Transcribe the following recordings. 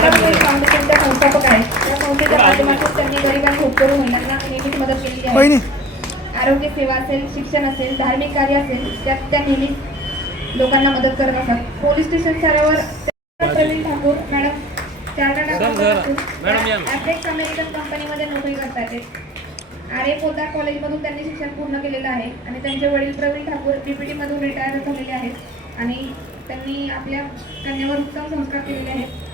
फाउंडेशनच्या संस्थापक आहेत या संस्थेच्या माध्यमातून त्यांनी गरीब आणि होतकरू महिलांना नेहमीच मदत केलेली आहे आरोग्य सेवा असेल शिक्षण असेल धार्मिक कार्य असेल त्यात त्या नेहमीच लोकांना मदत करत असतात पोलीस स्टेशन स्तरावर Praveen Thakur madam Apex American कंपनीमध्ये नोकरी करतात. आर पोदार कॉलेजमधून त्यांनी शिक्षण पूर्ण केलेलं आहे आणि त्यांचे वडील प्रवीण ठाकूर बीपीटी मधून रिटायर झालेले आहेत आणि त्यांनी आपल्या कन्यावर उत्तम संस्कार केलेले आहेत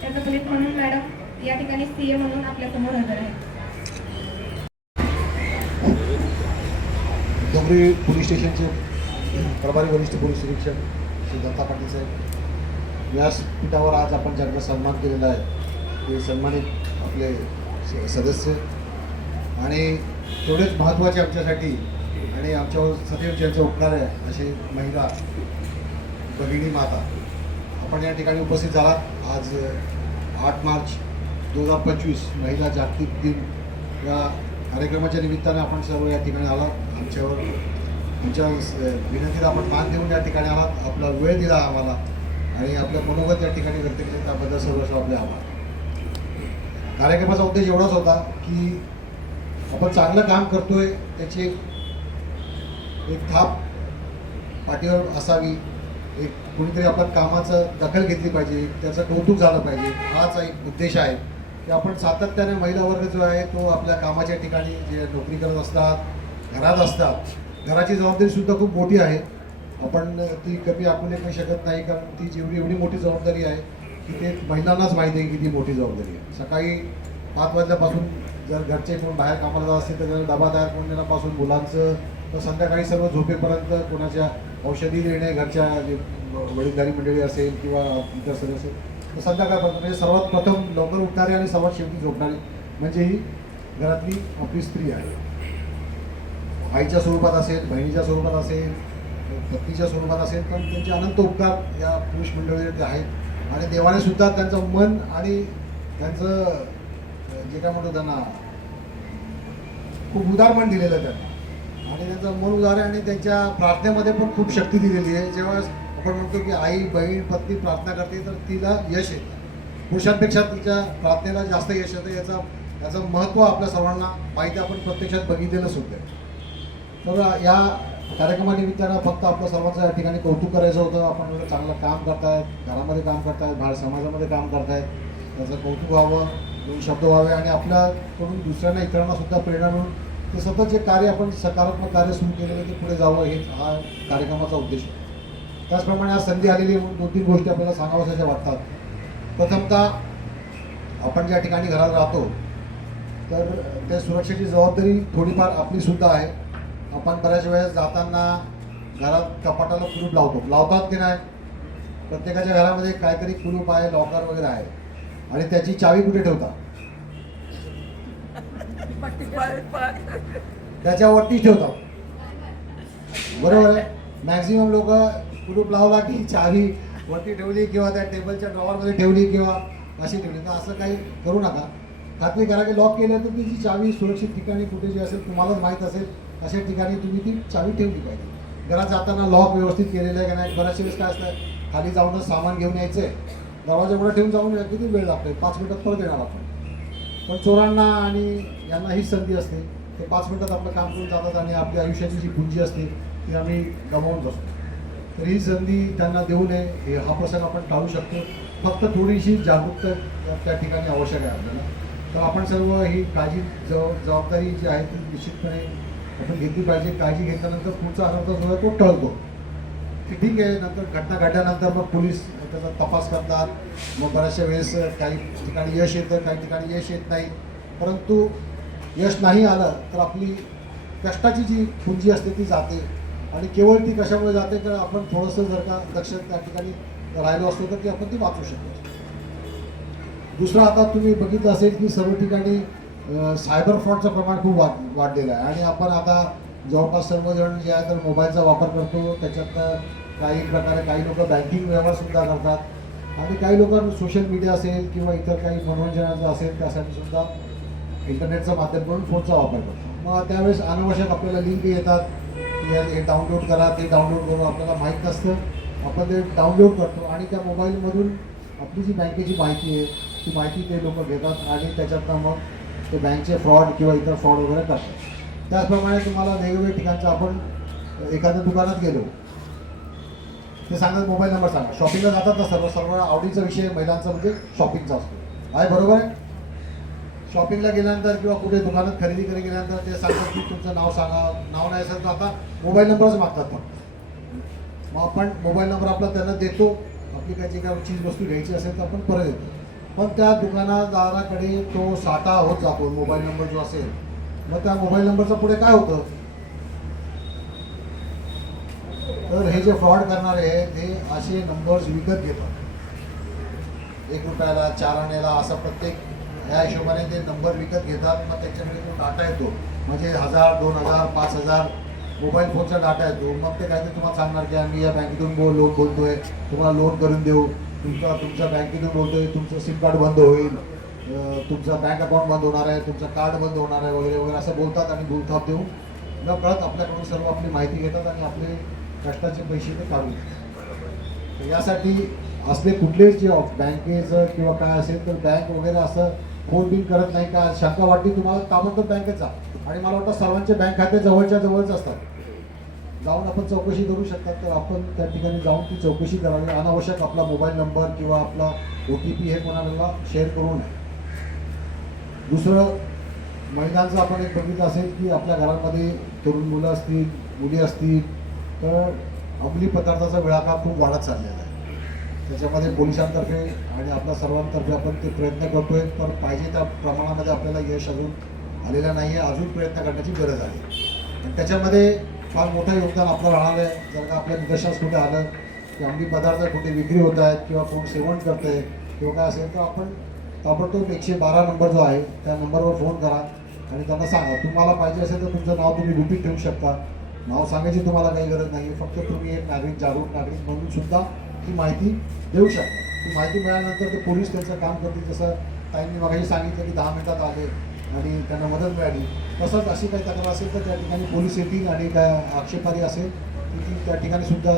त्याचं फलित म्हणून मॅडम या ठिकाणी सी ए म्हणून आपल्यासमोर हजर आहेत डोंगरी पोलीस स्टेशनचे प्रभारी वरिष्ठ पोलीस निरीक्षक श्री दत्ता पाटील साहेब. व्यासपीठावर आज आपण ज्यांचा सन्मान केलेला आहे ते सन्मानित आपले सदस्य. आणि तेवढेच महत्त्वाचे आमच्यासाठी आणि आमच्यावर सदैव ज्यांचे उपकार आहे असे महिला भगिनी माता. आपण या ठिकाणी उपस्थित झाला. आज आठ मार्च दोन हजार पंचवीस महिला जागतिक दिन. या कार्यक्रमाच्या निमित्ताने आपण सर्व या ठिकाणी आलात आमच्यावर तुमच्या विनंतीला आपण मान देऊन या ठिकाणी आलात. आपला वेळ दिला आम्हाला आणि आपलं मनोगत या ठिकाणी व्यक्त केले. त्याबद्दल सर्व आपले आभार. कार्यक्रमाचा उद्देश एवढाच होता की आपण चांगलं काम करतोय त्याची एक थाप पाठीवर असावी. एक कुणीतरी आपण कामाचं दखल घेतली पाहिजे त्याचं कौतुक झालं पाहिजे हाच एक उद्देश आहे. की आपण सातत्याने महिला वर्ग जो आहे तो आपल्या कामाच्या ठिकाणी जे नोकरी करत असतात घरात असतात घराची जबाबदारीसुद्धा खूप मोठी आहे. आपण ती कमी आखून नाही शकत नाही कारण ती जेवढी एवढी मोठी जबाबदारी आहे की ते महिलांनाच माहिती आहे की ती मोठी जबाबदारी आहे. सकाळी पाच वाजल्यापासून जर घरचे कोण बाहेर कामाला जात असतील तर त्याला डबा तयार करून देण्यापासून मुलांचं तर संध्याकाळी सर्व झोपेपर्यंत कोणाच्या औषधी देणे घरच्या जे वडीलधारी मंडळी असेल किंवा इतर सगळं असेल तर संध्याकाळपर्यंत म्हणजे सर्वात प्रथम लवकर उठणारे आणि सर्वात शेवटी झोपणारी म्हणजे ही घरातली आपली स्त्री आहे. आईच्या स्वरूपात असेल बहिणीच्या स्वरूपात असेल पत्नीच्या स्वरूपात असेल पण त्यांचे अनंत उपकार या पुरुष मंडळी आहेत. आणि देवाने सुद्धा त्यांचं मन आणि त्यांचं जे काय म्हणतो त्यांना खूप उदार मन दिलेलं आहे त्यांना. आणि त्यांचं मूल उदार आहे आणि त्यांच्या प्रार्थनेमध्ये पण खूप शक्ती दिलेली आहे. जेव्हा आपण म्हणतो की आई बहीण पत्नी प्रार्थना करते तर तिला यश येतं. पुरुषांपेक्षा तिच्या प्रार्थनेला जास्त यश येतं. याचा याचं महत्त्व आपल्या सर्वांना माहिती आपण प्रत्यक्षात बघितलेलं सुद्धा तर या कार्यक्रमानिमित्तानं फक्त आपलं सर्वांचं या ठिकाणी कौतुक करायचं होतं. आपण चांगलं काम करतायत घरामध्ये काम करतायत बाहेर समाजामध्ये काम करतायत. त्याचं कौतुक व्हावं दोन शब्द व्हावे आणि आपल्याकडून दुसऱ्यांना इतरांना सुद्धा प्रेरणा मिळून ते स्वतःचे जे कार्य आपण सकारात्मक कार्य सुरू केलेलं ते पुढे जावं हे हा कार्यक्रमाचा उद्देश. आहे त्याचप्रमाणे आज संधी आलेली दोन तीन गोष्टी आपल्याला सांगाव्याच्या वाटतात. प्रथमतः आपण ज्या ठिकाणी घरात राहतो तर त्या सुरक्षेची जबाबदारी थोडीफार आपलीसुद्धा आहे. आपण बऱ्याच वेळेस जाताना घरात कपाटाला कुलूप लावतो. लावतात की नाही? प्रत्येकाच्या घरामध्ये काहीतरी कुलूप आहे लॉकर वगैरे आहे. आणि त्याची चावी कुठे ठेवतात? त्याच्यावरती ठेवतो. बरोबर आहे? मॅक्झिमम लोक कुलूप लावला की चावी वरती ठेवली किंवा त्या टेबलच्या ड्रॉवरमध्ये ठेवली किंवा अशी ठेवली. तर असं काही करू नका. खात्री करा की लॉक केलं तर तिची चावी सुरक्षित ठिकाणी कुठे जी असेल तुम्हालाच माहीत असेल अशा ठिकाणी तुम्ही ती चावी ठेवली पाहिजे. घरात जाताना लॉक व्यवस्थित केलेलं आहे का नाही? बऱ्याचशा वेळेस काय असतं खाली जाऊनच सामान घेऊन यायचं आहे दरवाजा पुढे ठेवून जाऊन या- किती वेळ लागतोय? पाच मिनिटात परत येणार आपण. पण चोरांना आणि यांना ही संधी असते. ते पाच मिनिटात आपलं काम करून जातात आणि आपल्या आयुष्याची जी पुंजी असते ती आम्ही गमावून बसतो. तर ही संधी त्यांना देऊ नये हे हा प्रसंग आपण टाळू शकतो. फक्त थोडीशी जागरूकता त्या- त्या ठिकाणी आवश्यक आहे आपल्याला. तर आपण सर्व ही काळजी जबाब जबाबदारी जी आहे ती निश्चितपणे आपण घेतली पाहिजे. काळजी घेतल्यानंतर पुढचा अनर्थ जो आहे तो टळतो. की ठीक आहे. नंतर घटना घडल्यानंतर मग पोलीस त्याचा तपास करतात. मग बऱ्याचशा वेळेस काही ठिकाणी यश येतं काही ठिकाणी यश येत नाही. परंतु यश नाही आलं तर आपली कष्टाची जी पुंजी असते ती जाते. आणि केवळ ती कशामुळे जाते तर आपण थोडंसं जर का लक्ष त्या ठिकाणी राहिलो असतो तर ती आपण ती वाचू शकतो. दुसरं आता तुम्ही बघितलं असेल की सर्व ठिकाणी सायबर फ्रॉडचं प्रमाण खूप वाढ वाढलेलं आहे. आणि आपण आता जवळपास सर्वजण जे आहे तर मोबाईलचा वापर करतो. त्याच्यात काही प्रकारे काही लोक बँकिंग व्यवहारसुद्धा करतात. आणि काही लोक सोशल मीडिया असेल किंवा इतर काही मनोरंजनाचं असेल त्यासाठी सुद्धा इंटरनेटचं माध्यम करून फोनचा वापर करतो. मग त्यावेळेस अनावश्यक आपल्याला लिंक येतात. हे डाउनलोड करा ते डाउनलोड करून आपल्याला माहीत नसतं. आपण ते डाउनलोड करतो आणि त्या मोबाईलमधून आपली जी बँकेची माहिती आहे ती माहिती ते लोक घेतात आणि त्याच्यातनं मग ते बँकचे फ्रॉड किंवा इतर फ्रॉड वगैरे करतात. त्याचप्रमाणे तुम्हाला वेगवेगळ्या ठिकाणचं आपण एखाद्या दुकानात गेलो ते सांगा मोबाईल नंबर सांगा. शॉपिंगला जातात ना सर्व सर्व आवडीचा विषय महिलांचा म्हणजे शॉपिंगचा असतो. आहे बरोबर? आहे शॉपिंगला गेल्यानंतर किंवा कुठे दुकानात खरेदी करे गेल्यानंतर ते सांगतात की तुमचं नाव सांगा. नाव नाही असेल तर आता मोबाईल नंबरच मागतात फक्त. मग आपण मोबाईल नंबर आपला त्यांना देतो. आपली काही जी काय चीज वस्तू घ्यायची असेल तर आपण परत येतो पण त्या दुकानदाराकडे तो साठा होत जातो मोबाईल नंबर जो असेल मग त्या मोबाईल नंबरचं पुढे काय होतं? तर हे जे फ्रॉड करणारे ते असे नंबर्स विकत घेतात. एक रुपयाला चार आण्याला असं प्रत्येक ह्या हिशोबाने ते नंबर विकत घेतात मग त्याच्याकडे तो डाटा येतो. म्हणजे हजार दोन हजार पाच हजार मोबाईल फोनचा डाटा येतो. मग ते काहीतरी तुम्हाला सांगणार की आम्ही या बँकेतून बो लोन बोलतोय. तुम्हाला लोन करून देऊ. तुमचा तुमच्या बँकेतून बोलतोय तुमचं सिम कार्ड बंद होईल. तुमचं बँक अकाउंट बंद होणार आहे तुमचं कार्ड बंद होणार आहे वगैरे वगैरे असं बोलतात आणि बोलतात देऊन न कळत आपल्याकडून सर्व आपली माहिती घेतात आणि आपले कष्टाचे पैसे ते काढून घेतात यासाठी असले कुठलेच जे बँकेचं किंवा काय असेल तर बँक वगैरे असं फोन बिन करत नाही का? शंका वाटली तुम्हाला ताबडतोब बँकेचा आणि मला वाटतं सर्वांचे बँक खाते जवळच्या जवळच असतात. जाऊन आपण चौकशी करू शकतात तर आपण त्या ठिकाणी जाऊन ती चौकशी करावी. अनावश्यक आपला मोबाईल नंबर किंवा आपला ओ टी पी हे कोणाला शेअर करू नये. दुसरं महिलांचं आपण एक बघितलं असेल की आपल्या घरामध्ये तरुण मुलं असतील मुली असतील तर अंमली पदार्थाचा वेळाकार खूप वाढत चाललेला आहे. त्याच्यामध्ये पोलिसांतर्फे आणि आपल्या सर्वांतर्फे आपण ते प्रयत्न करतोय पण पाहिजे त्या प्रमाणामध्ये आपल्याला यश अजून आलेलं नाही आहे अजून प्रयत्न करण्याची गरज आहे. आणि त्याच्यामध्ये फार मोठं योगदान आपलं राहणार आहे. जर का आपल्या निदर्शनास कुठे आलं की अंमली पदार्थ कुठे विक्री होत आहेत किंवा कोण सेवन करत आहे किंवा काय असेल तर आपण ताबडतोब एकशे बारा नंबर जो आहे त्या नंबरवर फोन करा. आणि त्यांना सांगा तुम्हाला पाहिजे असेल तर तुमचं नाव तुम्ही गुपित ठेवू शकता. नाव सांगायची तुम्हाला काही गरज नाही. फक्त तुम्ही एक नागरिक जागरूक नागरिक म्हणून सुद्धा ती माहिती देऊ शकता. ती माहिती मिळाल्यानंतर ते पोलीस त्यांचं काम करतील. जसं ताईंनी मगाशी सांगितलं की दहा मिनिटात आले आणि त्यांना मदत मिळाली. तसंच अशी काही तक्रार असेल तर त्या ठिकाणी पोलीस येतील आणि काय आक्षेपारी असेल ती त्या ठिकाणी सुद्धा